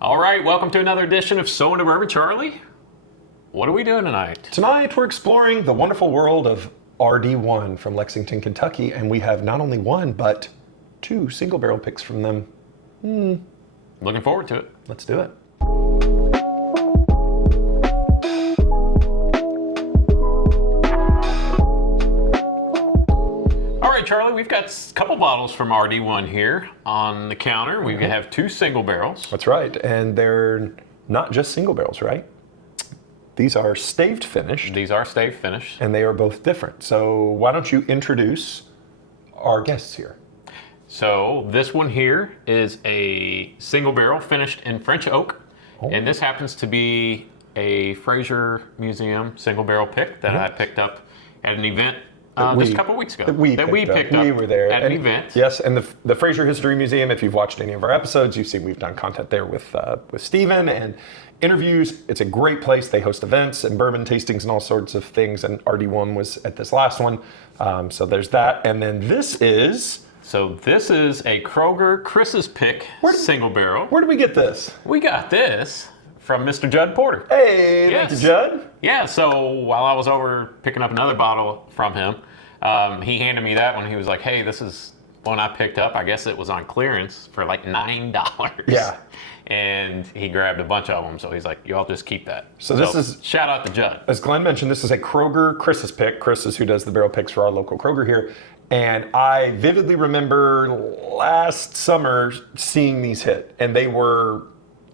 All right, welcome to another edition of So Into Bourbon. Charlie, what are we doing tonight? Tonight we're exploring the wonderful world of RD1 from Lexington, Kentucky, and we have not only one, but two single barrel picks from them. Looking forward to it. Let's do it. All right, Charlie, we've got a couple bottles from RD1 here on the counter. We have two single barrels. That's right, and they're not just single barrels, right? These are staved finished, These are stave finished. and they are both different. So why don't you introduce our guests here? So this one here is a single barrel finished in French oak. And this happens to be a Fraser Museum single barrel pick that I picked up at an event just a couple weeks ago. That we picked up. We were there at an event. Yes, and the Fraser History Museum, if you've watched any of our episodes, you've seen we've done content there with Stephen and interviews. It's a great place. They host events and bourbon tastings and all sorts of things, and RD1 was at this last one. So there's that. And then this is a Kroger Chris's Pick single barrel. where did we get this? We got this from Mr. Judd Porter. Hey, Yes. thank you, Judd. Yeah, so while I was over picking up another bottle from him, he handed me that one. He was like, hey, this is one I picked up. I guess it was on clearance for like $9. Yeah. And he grabbed a bunch of them, so he's like, y'all just keep that. So this is, shout out to Judd. as Glenn mentioned, this is a Kroger Chris's Pick. Chris is who does the barrel picks for our local Kroger here. And I vividly remember last summer seeing these hit, and they were,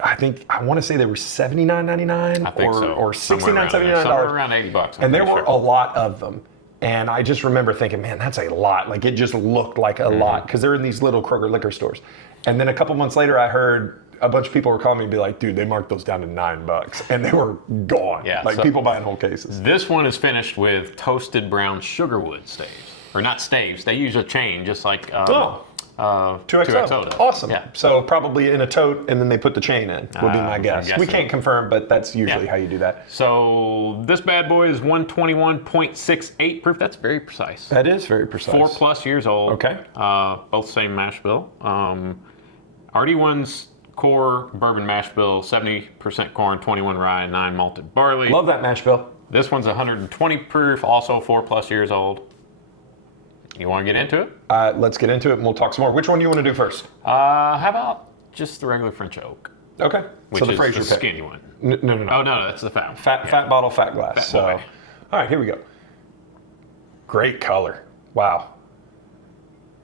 I want to say they were $79.99 I think so. or $69.79. Somewhere around $80. And there were a lot of them. And I just remember thinking, man, that's a lot. Like, it just looked like a lot because they're in these little Kroger liquor stores. And then a couple months later, I heard a bunch of people were calling me and be like, dude, they marked those down to $9. And they were gone. Yeah, like, so people buying whole cases. This one is finished with toasted brown sugarwood staves. Or not staves, they use a chain, just like 2XO. 2XO does. Awesome. Yeah. So probably in a tote, and then they put the chain in, would be my guess. We can't confirm, but that's usually how you do that. So this bad boy is 121.68 proof. That's very precise. That is very precise. 4+ years old. Okay. Both same mash bill. RD1's core bourbon mash bill, 70% corn, 21 rye, 9 malted barley. Love that mash bill. This one's 120 proof, also 4+ years old. You want to get into it? Let's get into it, and we'll talk some more. Which one do you want to do first? How about just the regular French oak? Okay. Which so the is Fraser the pick. skinny one. No. Oh, no, that's the fat one. Fat bottle, fat glass. Fat so, boy. all right, here we go. Great color. Wow.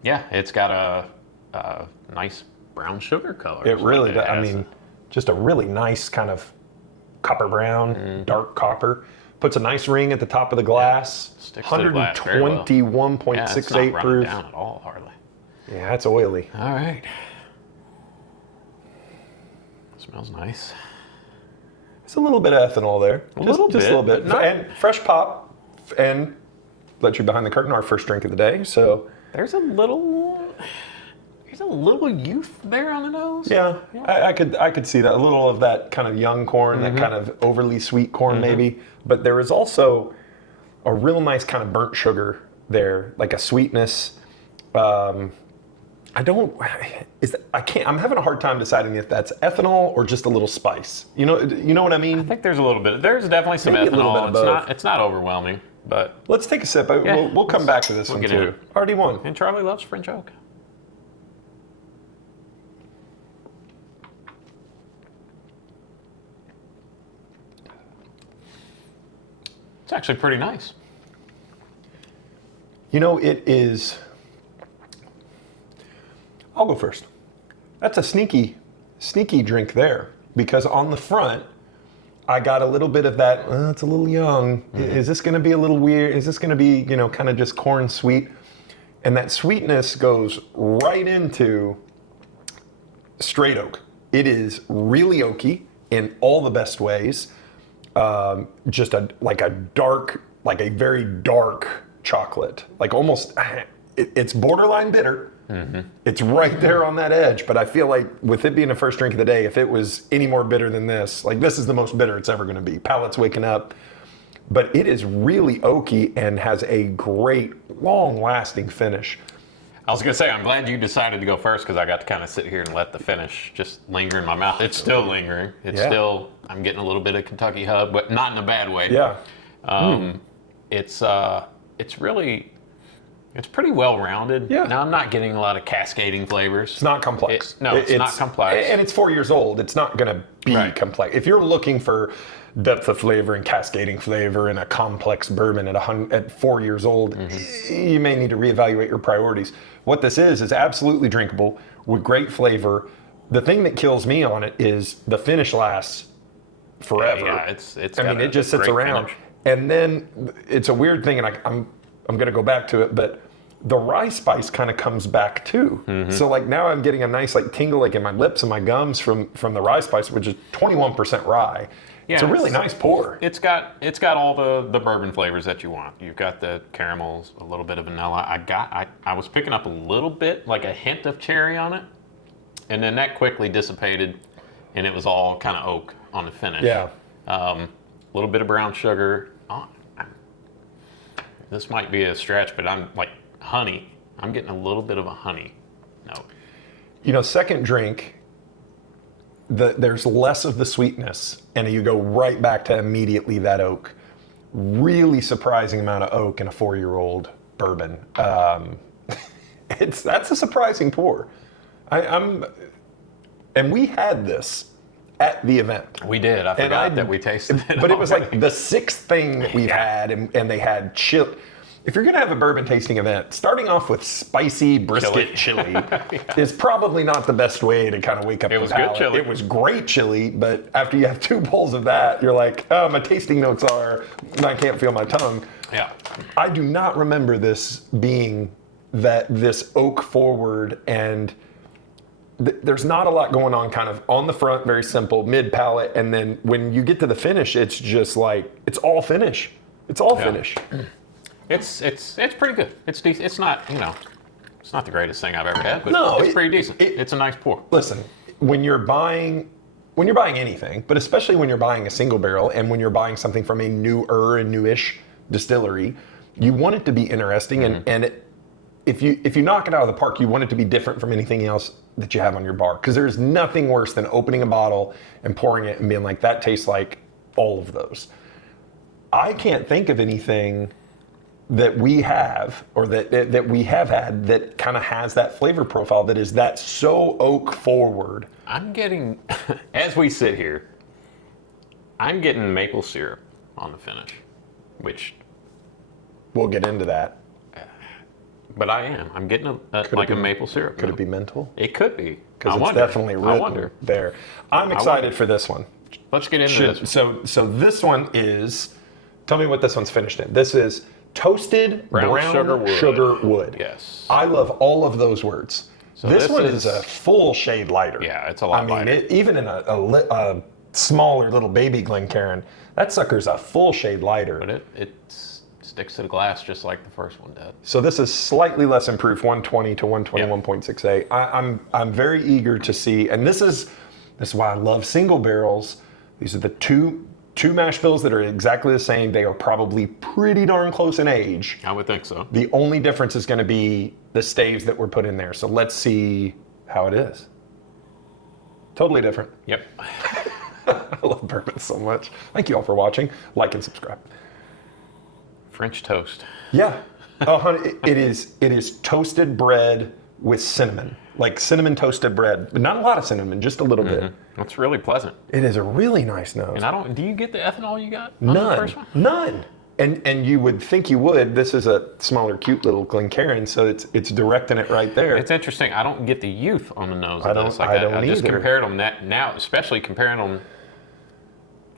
Yeah, it's got a nice brown sugar color. It really does. I mean, just a really nice kind of copper brown, dark copper. Puts a nice ring at the top of the glass. Sticks to the glass very well. 121.68 it's not running proof. down at all, hardly. Yeah, it's oily. All right. Smells nice. It's a little bit of ethanol there. Just a little bit. but not- And fresh pop. And let you behind the curtain, our first drink of the day. So There's a little youth there on the nose. yeah, I could see that. A little of that kind of young corn, that kind of overly sweet corn maybe. But there is also a real nice kind of burnt sugar there, like a sweetness. I'm having a hard time deciding if that's ethanol or just a little spice. You know what I mean? I think there's a little bit. There's definitely some Maybe a ethanol. little bit of both. It's not overwhelming, but Let's take a sip. We'll come back to this one get too. into it. RD1. and Charlie loves French oak. It's actually pretty nice. You know, it is. I'll go first. That's a sneaky drink there, because on the front, I got a little bit of that. It's a little young. Is this going to be a little weird? Is this going to be, kind of just corn sweet? And that sweetness goes right into straight oak. It is really oaky in all the best ways. Just like a very dark chocolate, like almost, it's borderline bitter. It's right there on that edge, but I feel like with it being the first drink of the day, if it was any more bitter than this, like this is the most bitter it's ever going to be. Palate's waking up, but it is really oaky and has a great long-lasting finish. I was gonna say, I'm glad you decided to go first because I got to kind of sit here and let the finish just linger in my mouth. It's still lingering. It's still, I'm getting a little bit of Kentucky hub, but not in a bad way. Yeah. It's really, it's pretty well rounded. Yeah. Now I'm not getting a lot of cascading flavors. It's not complex. It's not complex. And it's 4 years old. It's not going to be Right. complex. If you're looking for depth of flavor and cascading flavor and a complex bourbon at 4 years old, you may need to reevaluate your priorities. What this is absolutely drinkable with great flavor. The thing that kills me on it is the finish lasts forever. Yeah, it's I mean, got it just a sits great around. finish. And then it's a weird thing, and I'm going to go back to it, but the rye spice kind of comes back too. So like now I'm getting a nice like tingle like in my lips and my gums from the rye spice, which is 21% rye. Yeah, it's a really nice pour. It's got all the bourbon flavors that you want. You've got the caramels, a little bit of vanilla. I was picking up a little bit, like a hint of cherry on it, and then that quickly dissipated, and it was all kind of oak on the finish. Yeah. A little bit of brown sugar. This might be a stretch, but I'm like honey. I'm getting a little bit of a honey note. You know, second drink, there's less of the sweetness, and you go right back to immediately that oak. Really surprising amount of oak in a 4-year-old bourbon. That's a surprising pour. And we had this at the event. We did. I forgot that we tasted it. But it was already. like the sixth thing that we've had, and they had chill. If you're going to have a bourbon tasting event, starting off with spicy brisket chili is probably not the best way to kind of wake up the was palate. good chili. It was great chili, but after you have 2 bowls of that, you're like, oh, my tasting notes are, I can't feel my tongue. Yeah. I do not remember this being this oak forward, and there's not a lot going on kind of on the front, very simple, mid palate, and then when you get to the finish, it's just like, it's all finish. It's all finish. It's pretty good. It's decent. It's not, it's not the greatest thing I've ever had, but No, it's pretty decent. It's a nice pour. Listen, when you're buying anything, but especially when you're buying a single barrel and when you're buying something from a newer and newish distillery, you want it to be interesting, and if you knock it out of the park, you want it to be different from anything else that you have on your bar, because there's nothing worse than opening a bottle and pouring it and being like, that tastes like all of those. I can't think of anything that we have or that we have had that kind of has that flavor profile that is that so oak forward. I'm getting, as we sit here, I'm getting maple syrup on the finish, which, We'll get into that. but I'm getting a maple syrup. Could it be mental? It could be. Because I it's wonder. definitely I written wonder. there. I'm excited for this one. Let's get into this. So this one is, tell me what this one's finished in. This is toasted brown sugar wood. Yes. I love all of those words. So this one is is a full shade lighter. Yeah, it's a lot lighter. Even in a smaller little baby Glencairn, that sucker's a full shade lighter. But it sticks to the glass just like the first one did. So this is slightly less in proof, 120 to 121.68. I'm very eager to see, and this is why I love single barrels. These are the two mash bills that are exactly the same. They are probably pretty darn close in age. I would think so. The only difference is going to be the staves that were put in there. So let's see how it is. Totally different. Yep. I love bourbon so much. Thank you all for watching. Like and subscribe. French toast. Yeah. Oh, honey, it is toasted bread with cinnamon. Like cinnamon toasted bread. But not a lot of cinnamon, just a little bit. It's really pleasant. It is a really nice nose. And do you get the ethanol you got on the first one? None. And you would think you would. This is a smaller, cute little Glencairn, so it's directing it right there. It's interesting. I don't get the youth on the nose I of don't- this. I don't I just either. compared them now, especially comparing them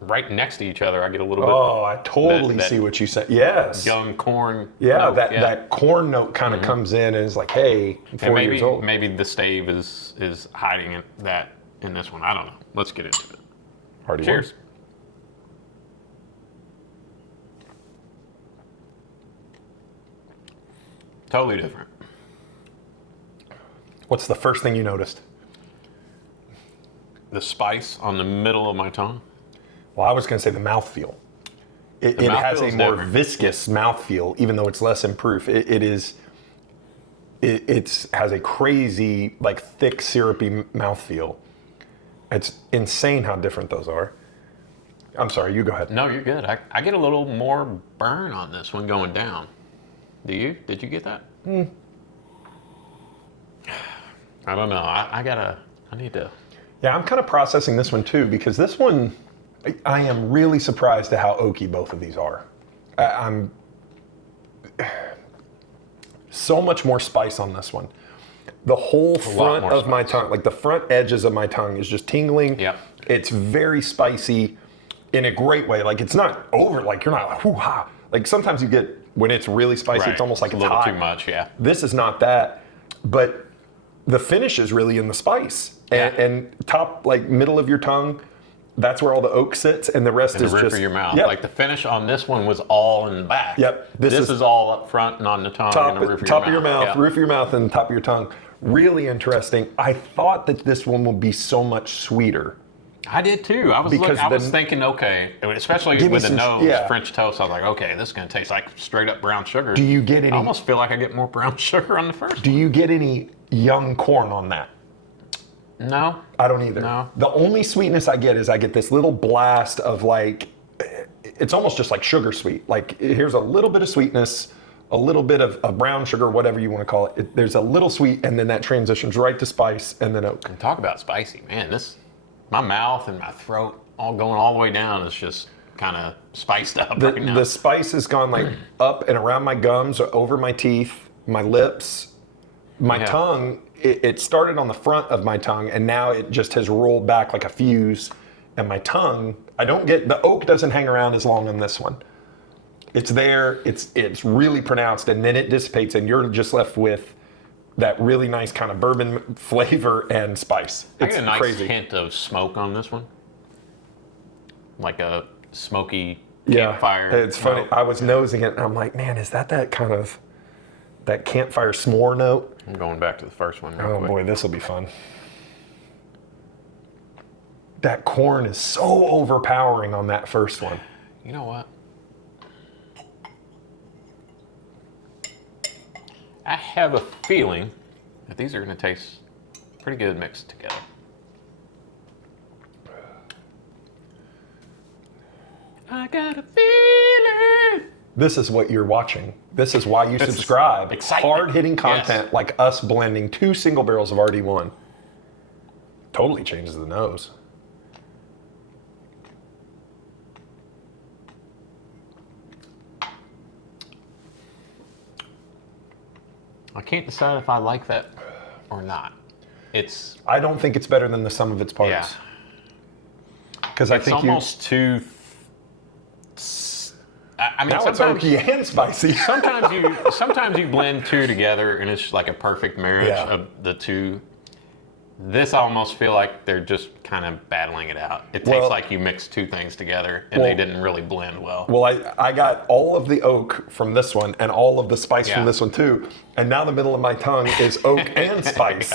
right next to each other. I get a little Oh, I totally that see what you said. Yes. bit young corn. Yeah, note. that corn note kind of comes in and is like, hey, I'm 4 And years old. maybe the stave is hiding that in this one. I don't know. Let's get into it. Hardy Cheers. work. Totally different. What's the first thing you noticed? The spice on the middle of my tongue. Well, I was going to say the mouthfeel. It has a mouthfeel's more different. viscous mouthfeel, even though it's less in proof. It is. It's has a crazy, like, thick, syrupy mouthfeel. It's insane how different those are. I'm sorry, you go ahead. No, you're good. I get a little more burn on this one going down. Do you? Did you get that? I don't know. I need to. Yeah, I'm kind of processing this one too, because this one, I am really surprised at how oaky both of these are. I'm so much more spice on this one. The whole front of my tongue, like the front edges of my tongue, is just tingling. Yep. It's very spicy in a great way. Like, it's not over, like, you're not like, hoo-ha. Like, sometimes you get, when it's really spicy, Right. it's almost like a it's little hot. too much, yeah. This is not that, but the finish is really in the spice. Yeah. And top, like, middle of your tongue, that's where all the oak sits, and the rest In is the roof just of your mouth. Yep. Like the finish on this one was all in the back. Yep. This is all up front and on the tongue top, and the roof of top your of your mouth, Yeah. roof of your mouth, and top of your tongue. Really interesting. I thought that this one would be so much sweeter. I did too. I was Because I was thinking, okay, especially Give me with the some- nose, yeah. French toast. I was like, okay, this is gonna taste like straight up brown sugar. Do you get any? I almost feel like I get more brown sugar on the first. Do you get any young corn on that? No. I don't either. No. The only sweetness I get is I get this little blast of, like, it's almost just like sugar sweet. Like, here's a little bit of sweetness, a little bit of brown sugar, whatever you want to call it. There's a little sweet, and then that transitions right to spice, and then oak. And talk about spicy, man. My mouth and my throat all going all the way down is just kind of spiced up right now. The spice has gone, like, up and around my gums, over my teeth, my lips, my tongue. It started on the front of my tongue, and now it just has rolled back like a fuse. And my tongue, the oak doesn't hang around as long on this one. It's there, it's really pronounced, and then it dissipates, and you're just left with that really nice kind of bourbon flavor and spice. I It's get a nice crazy. hint of smoke on this one, like a smoky Yeah, campfire. it's funny. note. I was nosing it, and I'm like, man, is that kind of that campfire s'more note? I'm going back to the first one. Real Oh quick. boy, this will be fun. That corn is so overpowering on that first one. You know what? I have a feeling that these are going to taste pretty good mixed together. I got a feeling. This is what you're watching. This is why you This is subscribe. excitement. Hard-hitting content like us blending 2 single barrels of RD1. Totally changes the nose. I can't decide if I like that or not. I don't think it's better than the sum of its parts. Yeah. Because I It's think almost too. I mean, now it's sometimes, oaky and spicy. sometimes you blend two together and it's like a perfect marriage Yeah. of the two. This I almost feel like they're just kind of battling it out. It tastes Well- like you mixed two things together and they didn't really blend well. Well, I got all of the oak from this one and all of the spice Yeah. from this one too. And now the middle of my tongue is oak and spice,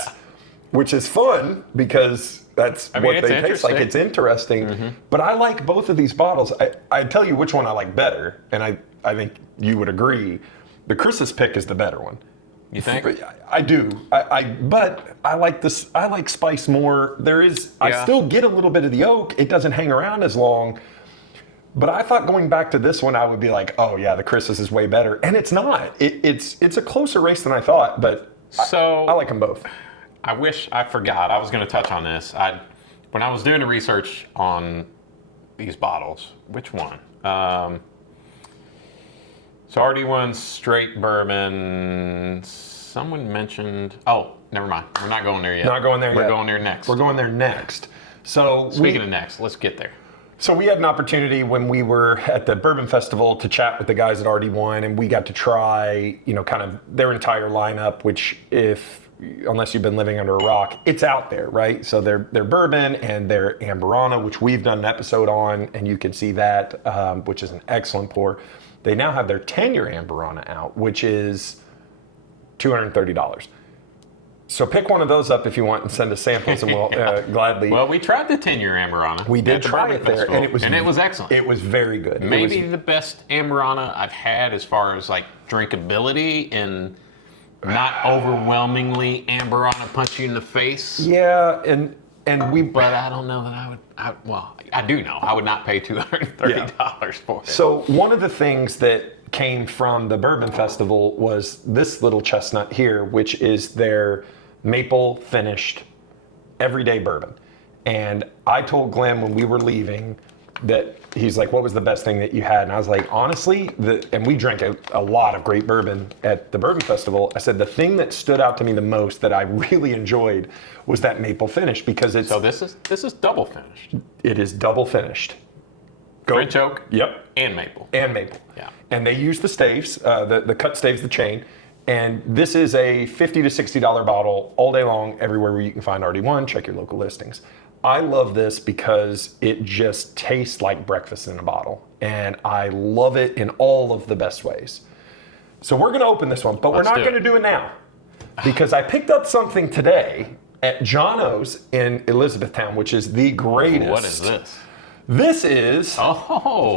which is fun because that's mean, what it's they taste like. interesting. It's interesting. But I like both of these bottles. I tell you which one I like better, and I think you would agree. The Chris's pick is the better one. You think? I do. But I like this. I like spice more. I Yeah. still get a little bit of the oak. It doesn't hang around as long. But I thought going back to this one, I would be like, oh yeah, the Chris's is way better, and it's not. It's a closer race than I thought, but So I like them both. I wish I forgot. I was going to touch on this. When I was doing the research on these bottles, which one? So RD1 straight bourbon. Someone mentioned. Oh, never mind. We're not going there yet. Not going there We're yet. going there next. We're going there next. So Speaking of next, let's get there. So we had an opportunity when we were at the Bourbon Festival to chat with the guys at RD1, and we got to try, kind of their entire lineup, which unless you've been living under a rock, it's out there, right? So their bourbon and their Amberana, which we've done an episode on, and you can see that, which is an excellent pour. They now have their 10-year Amberana out, which is $230. So pick one of those up if you want and send us samples, and we'll gladly. Well, we tried the 10-year Amberana. We did at the try Bourbon it there, Festival, and it was excellent. It was very good. Maybe the best Amberana I've had as far as like drinkability and not overwhelmingly amber on it, punch you in the face. Yeah, and we. But I don't know that I would. Well, I do know I would not pay $230 for it. So one of the things that came from the Bourbon Festival was this little chestnut here, which is their maple finished everyday bourbon. And I told Glenn when we were leaving that he's like, what was the best thing that you had? And I was like, honestly, and we drank a lot of great bourbon at the Bourbon Festival. I said, the thing that stood out to me the most that I really enjoyed was that maple finish because it's. So this is double finished. It is double finished. French oak. Yep. And maple. And maple. Yeah. And they use the staves, the cut staves, the chain. And this is a $50 to $60 bottle all day long, everywhere where you can find RD1. Check your local listings. I love this because it just tastes like breakfast in a bottle. And I love it in all of the best ways. So we're going to open this one, but we're not going to do it now. Because I picked up something today at John O's in Elizabethtown, which is the greatest. What is this? This is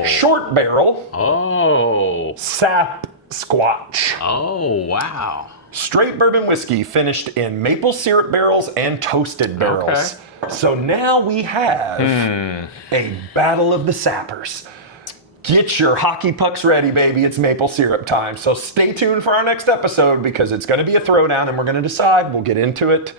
short barrel sap squatch. Oh, wow. Straight bourbon whiskey finished in maple syrup barrels and toasted barrels. Okay. So now we have a battle of the sappers. Get your hockey pucks ready, baby. It's maple syrup time. So stay tuned for our next episode because it's going to be a throwdown and we're going to decide. We'll get into it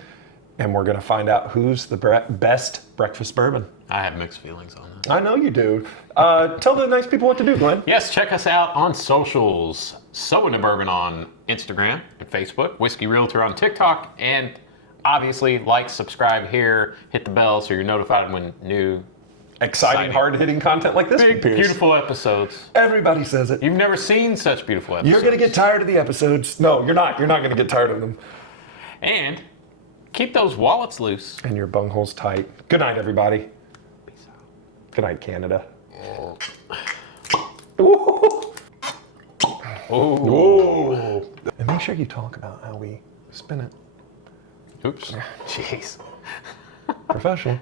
and we're going to find out who's the best breakfast bourbon. I have mixed feelings on that. I know you do. Tell the nice people what to do, Glenn. Yes, check us out on socials. So Into Bourbon on Instagram and Facebook, Whiskey Realtor on TikTok, and obviously like, subscribe here, hit the bell so you're notified when new exciting hard-hitting content like this big, appears. beautiful episodes. Everybody says it. You've never seen such beautiful episodes. You're going to get tired of the episodes. No, you're not. You're not going to get tired of them. And keep those wallets loose. And your bungholes tight. Good night, everybody. Peace out. Good night, Canada. Ooh. Ooh. And make sure you talk about how we spin it. Oops. Jeez. Professional.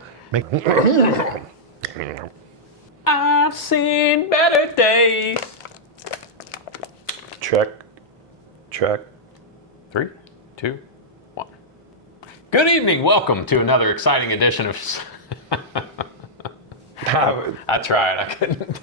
I've seen better days. Check. Check. 3, 2, 1. Good evening. Welcome to another exciting edition of. I tried. I couldn't.